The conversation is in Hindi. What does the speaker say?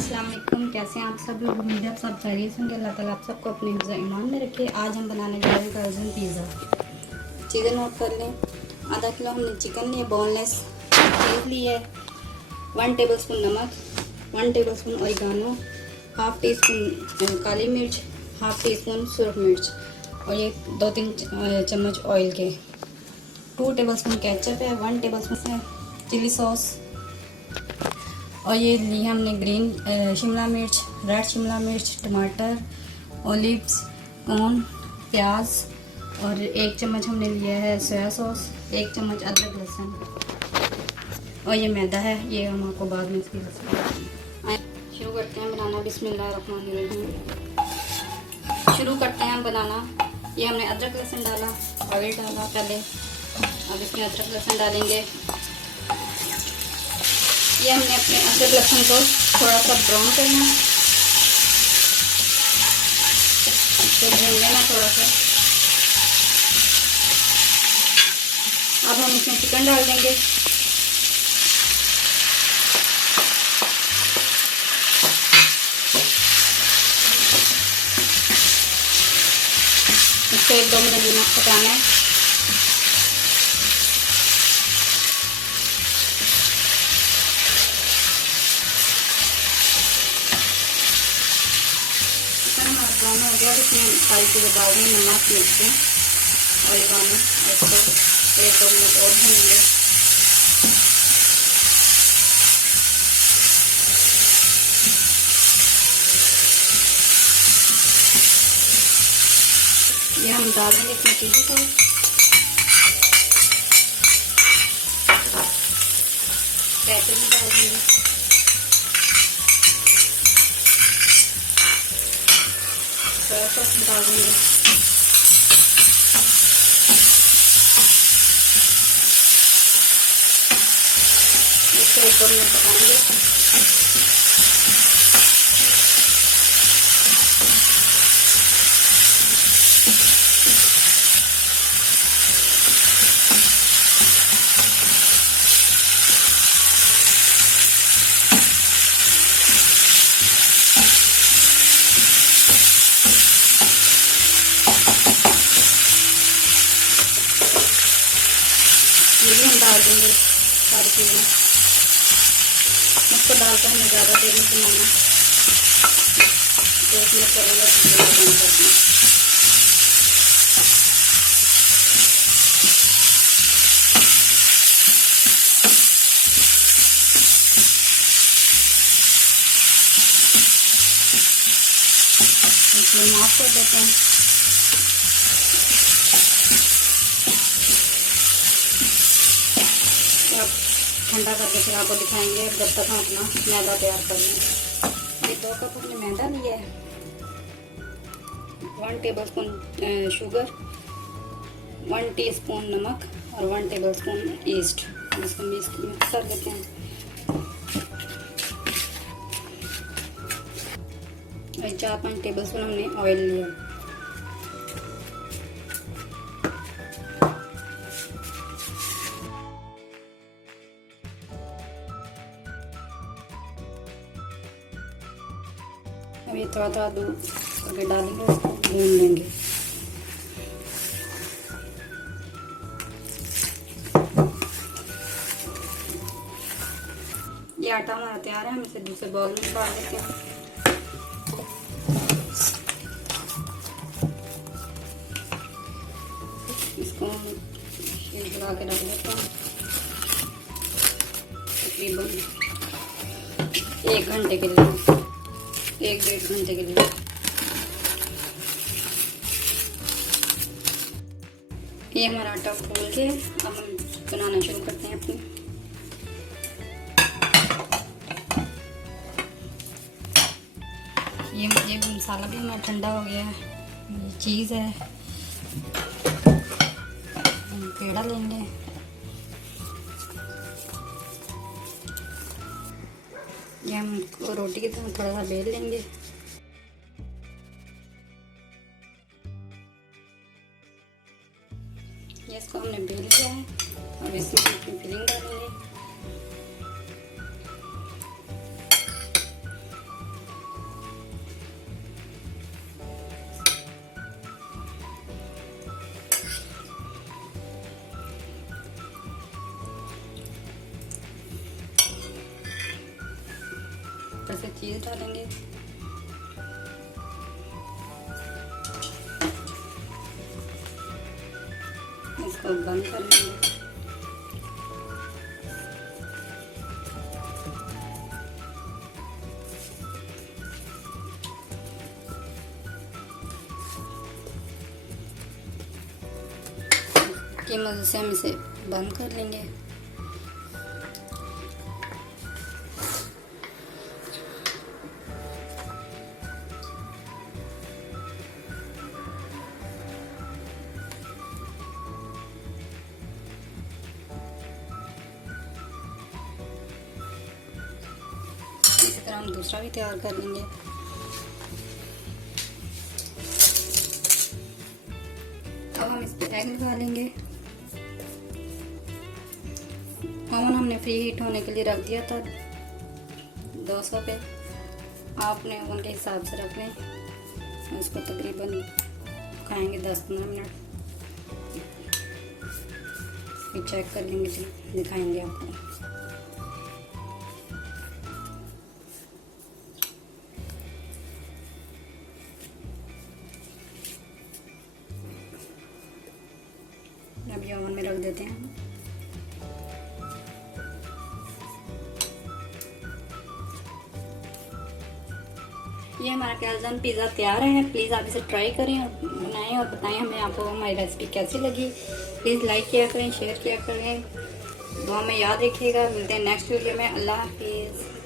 अस्सलाम वालेकुम। कैसे हैं आप सब लोग? उम्मीद है आप सब खैरियत होंगे। अल्लाह ताला आप सबको अपने हिफ्ज़ ईमान में रखे। आज हम बनाने जा रहे हैं फ्रोज़न पिज़्ज़ा। चीज़ें नोट कर लें। आधा किलो हमने चिकन लिया, बोनलेस। चीज़ ली है, 1 टेबलस्पून नमक, 1 tablespoon oregano, half teaspoon काली मिर्च, हाफ़ टी स्पून सुरख मिर्च और ये 2-3 चम्मच ऑयल के। 2 टेबलस्पून केचप है, 1 टेबलस्पून चिली सॉस और ये ली है हमने ग्रीन शिमला मिर्च, रेड शिमला मिर्च, टमाटर, ओलिव्स, कॉर्न, प्याज और 1 चम्मच हमने लिया है सोया सॉस, 1 चम्मच अदरक लहसुन और ये मैदा है। ये हम आपको बाद में इसकी रेसिपी शुरू करते हैं बनाना। बिस्मिल्लाहिर्रहमानिर्रहीम। शुरू करते हैं हम बनाना। ये हमने अदरक लहसुन डाला, ऑयल डाला पहले। अब इसमें अदरक लहसुन डालेंगे। ये हमने अपने अदरक लहसुन को थोड़ा सा ब्राउन करना, इसको भून लेना थोड़ा सा। अब हम इसमें चिकन डाल देंगे। इसको 1-2 मिनट पकाना है। ब्राउन हो गया, इसमें सारी चीज़ें डाल देंगे, नमक, मिर्ची, ऑरिगानो। इसको 1-2 मिनट और भूनेंगे। ये हम डाल देंगे इसमें चिली सॉस, केचप भी डाल देंगे, सोया सॉस डाल देंगे। इसको 1-2 मिनट पकाएंगे। ये भी हम डाल देंगे सारी चीज़ें। इसको डालकर हमें ज़्यादा देर में बनाना। 1 मिनट करेगा तो बंद करना। इसमें माफ़ कर देते हैं। ठंडा करके फिर आपको दिखाएंगे। जब तक हम अपना मैदा तैयार कर लें। ये 2 कप हमने मैदा लिया है, 1 टेबलस्पून शुगर, 1 टीस्पून नमक और 1 टेबलस्पून ईस्ट। इसको मिक्स कर देते हैं। और 4-5 टेबलस्पून हमने ऑयल लिया। अब ये थोड़ा दूध करके डालेंगे, उसको भून लेंगे। ये आटा हमारा तैयार है। हम इसे दूसरे बाउल में डाल देते हैं। इसको शेक लगा के रख देते हैं तकरीबन 1 घंटे के लिए, 1-1.5 घंटे के लिए। ये हमारा आटा फूल के अब हम बनाना शुरू करते हैं अपनी। ये मसाला भी हमारा ठंडा हो गया है। ये चीज़ है, हम पेड़ा लेंगे। ये हम रोटी की तरह थोड़ा सा बेल लेंगे। ये इसको हमने बेल लिया है। अब इसमें फिलिंग डालेंगे। ऊपर से चीज़ डालेंगे। इसको बंद कर लेंगे। की मदद से हम इसे बंद कर लेंगे। इसी तरह हम दूसरा भी तैयार कर लेंगे। तो हम इस पर एग लगा लेंगे। ओवन हमने फ्री हीट होने के लिए रख दिया था 200 पे। आपने ओवन के हिसाब से रख लें। उसको तकरीबन खाएंगे 10-15 मिनट, फिर चेक कर लेंगे, दिखाएंगे आपको। अभी ओवन में रख देते हैं। ये हमारा कैल्जन पिज़्ज़ा तैयार है। प्लीज़ आप इसे ट्राई करें और बनाएं और बताएं हमें आपको हमारी रेसिपी कैसी लगी। प्लीज़ लाइक किया करें, शेयर किया करें, दुआ में याद रखिएगा। मिलते हैं नेक्स्ट वीडियो में। अल्लाह हाफिज़।